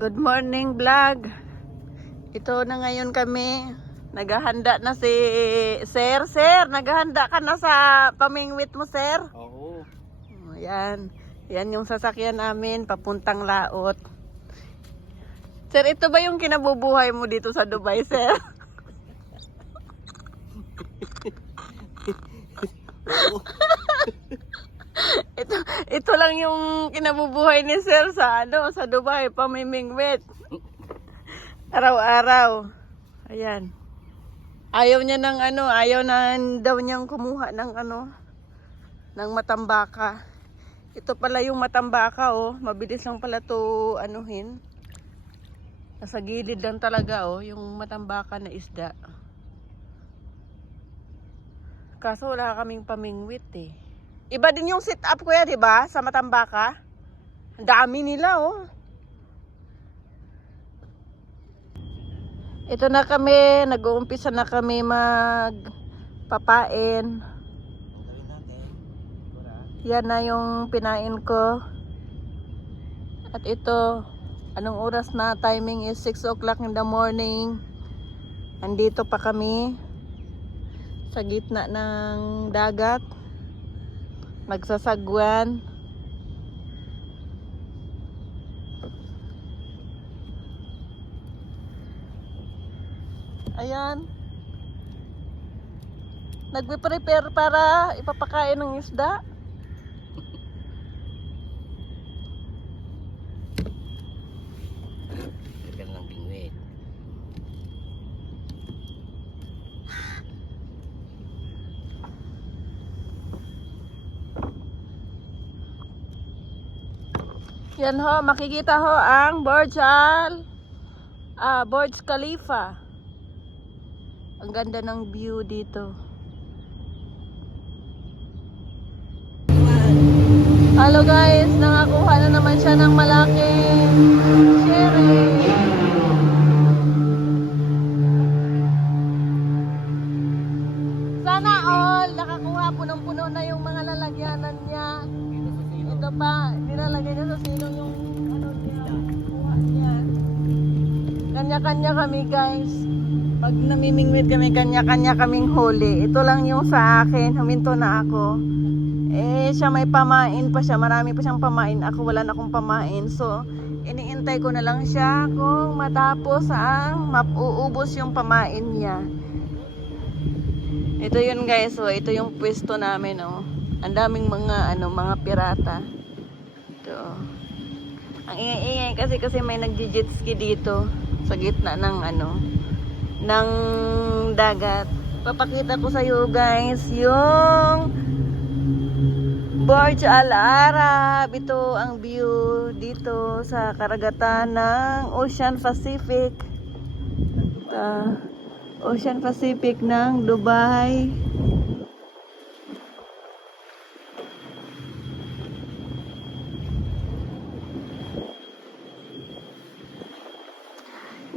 Good morning vlog. Ito na ngayon kami. Naghahanda na si Sir. Sir, naghahanda ka na sa pamingwit mo, Sir? Oo. Oh, yan. Yung sasakyan namin, papuntang laot. Sir, ito ba yung kinabubuhay mo dito sa Dubai, Sir? ito, ito lang yung kinabubuhay ni Sir sa ano, sa Dubai, pamimingwit. Araw-araw. Ayan. Ayaw niya ng ano, ayaw na daw niyang kumuha ng ano, ng matambaka. Ito pala yung matambaka oh, mabilis lang pala to anuhin. Nasa gilid lang talaga oh, yung matambaka na isda. Kaso wala kaming pamingwit eh. Iba din yung sit up kuya, 'di ba? Sa matambaka. Ang dami nila oh. Ito na kami, nag-uumpisa na kami magpapain. Yan na yung pinain ko. At ito, anong oras na? Timing is 6 o'clock in the morning. Andito pa kami sa gitna ng dagat. Magsasagwan. Ayan. Nagpe-prepare para ipapakain ng isda. Yan ho, makikita ho ang Burj Al ah, Burj Khalifa. Ang ganda ng view dito. Hello guys, nakakuha na naman siya ng malaking sherry. Kanya-kanya kami guys. Pag namimingwit kami, kanya-kanya kaming huli. Ito lang yung sa akin, huminto na ako. Eh, siya may pamain pa siya, marami pa siyang pamain. Ako wala na akong pamain. So, iniintay ko na lang siya kung matapos ang mapuubos yung pamain niya. Ito yun guys, oh. ito yung pwesto namin, oh. Ang daming mga ano, mga pirata. Ito. Ang ingay-ingay kasi kasi may nagji-jet dito sa gitna ng ano ng dagat. Papakita ko sa iyo guys yung Burj Al Arab. Ito ang view dito sa karagatan ng Ocean Pacific. Ito. Ocean Pacific ng Dubai.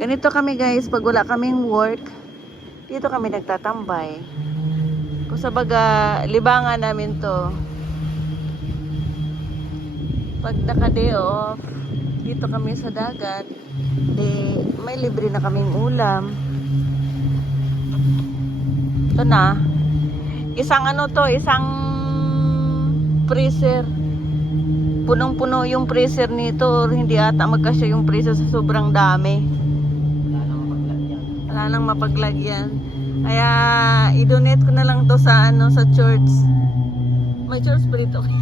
Ganito kami guys, pag wala kaming work, dito kami nagtatambay. Kung sa baga, libangan namin to. Pag naka-day off, dito kami sa dagat, di, may libre na kaming ulam. Ito na. Isang ano to, isang freezer. Punong-puno yung freezer nito. Hindi ata magkasya yung freezer sa sobrang dami. Wala nang mapaglagyan. Kaya i-donate ko na lang to sa ano sa church. May church pa dito.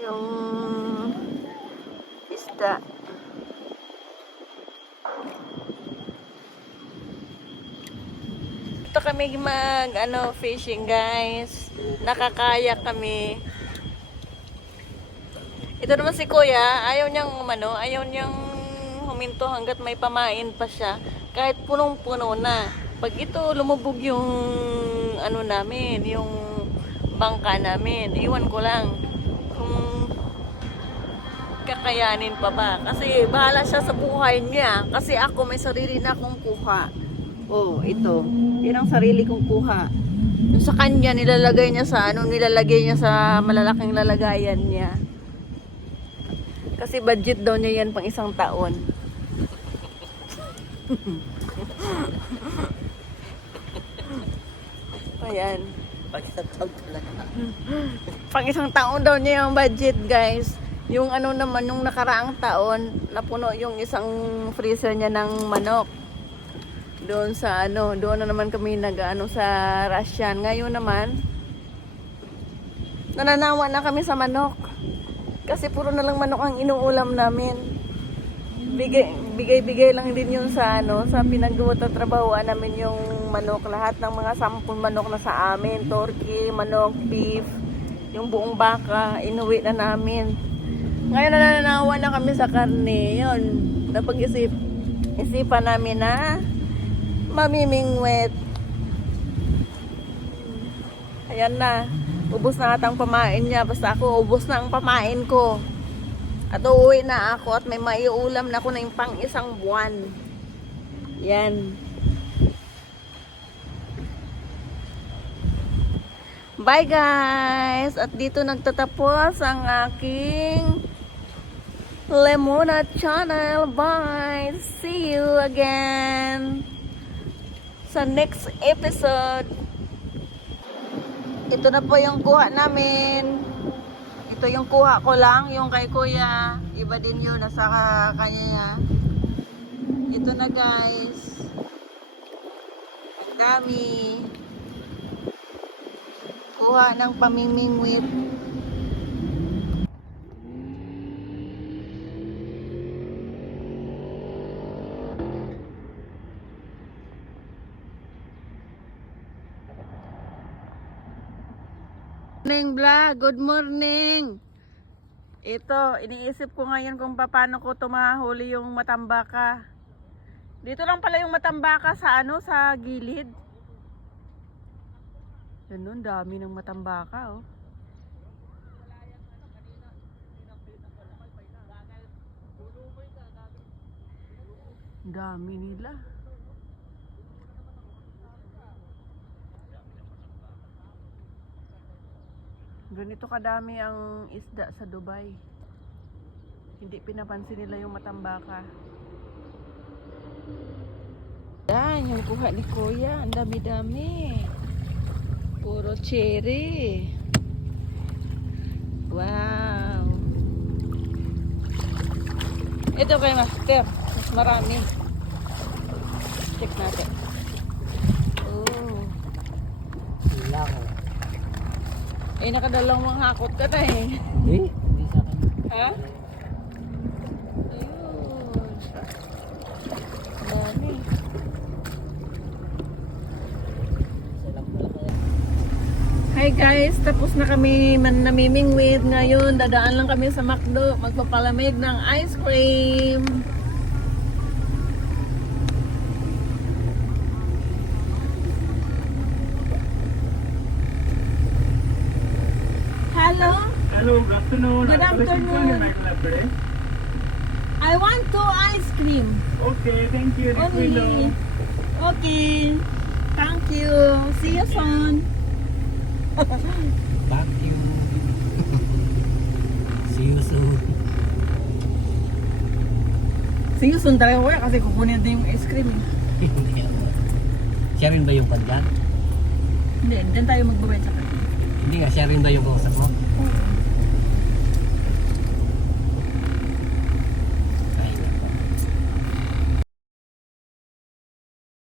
yung isda. Ito kami mag ano fishing guys. Nakakaya kami. Ito naman si Kuya, ayaw niyang umano, ayaw niyang huminto hanggat may pamain pa siya. Kahit punong-puno na. Pag ito lumubog yung ano namin, yung bangka namin, iwan ko lang kung kakayanin pa ba. Kasi bahala siya sa buhay niya. Kasi ako may sarili na akong kuha. Oh, ito. Yan ang sarili kong kuha. Yung sa kanya, nilalagay niya sa ano, nilalagay niya sa malalaking lalagayan niya. Kasi budget daw niya yan pang isang taon. Ayan. Pagkatawag talaga. Pang isang taon daw niya yung budget, guys. Yung ano naman, yung nakaraang taon, napuno yung isang freezer niya ng manok. Doon sa ano, doon na naman kami nag ano sa Russian. Ngayon naman, nananawa na kami sa manok. Kasi puro na lang manok ang inuulam namin. Bigay, bigay-bigay lang din yun sa ano, sa pinagtrabahoan namin yung manok. Lahat ng mga sampung manok na sa amin, turkey, manok, beef, yung buong baka, inuwi na namin. Ngayon nananawa na kami sa karne. Yun, napag-isip, isipan namin na mamimingwit. Ayan na. Ubus na atang pamain niya. Basta ako, ubus na ang pamain ko. At uuwi na ako at may maiulam na ako na yung pang isang buwan. Yan. Bye guys! At dito nagtatapos ang aking Lemona channel. Bye! See you again sa next episode. Ito na po yung kuha namin. Ito yung kuha ko lang, yung kay kuya. Iba din yun, nasa ka- kanya. Ito na guys. Ang dami. Kuha ng pamimingwit. Morning vlog, good morning. Ito, iniisip ko ngayon kung paano ko tumahuli yung matambaka. Dito lang pala yung matambaka sa ano, sa gilid. Ganun, dami ng matambaka, oh. Dami nila. Ganito kadami ang isda sa Dubai. Hindi pinapansin nila yung matambaka. Yan, yung kuha ni Kuya. Ang dami-dami. Puro cherry. Wow. Ito kay Master. Mas marami. Check natin. Oh. Ko. Eh, nakadalawang hakot ka na eh. Eh? Hindi sa akin. Ha? Ayun. Dami. Hi guys, tapos na kami man namimingwit ngayon. Dadaan lang kami sa McDo. Magpapalamig ng ice cream. Hello? Hello, good afternoon. Good afternoon. I want two ice cream. Okay, thank you. Only. window. Okay. Thank you. See you soon. Thank you. See you soon. See you soon talaga kuya kasi kukunin natin yung ice cream. siya rin ba yung kandyan? Hindi, dyan tayo magbabayad sa kanya. Hindi nga, siya rin ba yung kausap mo? Oo.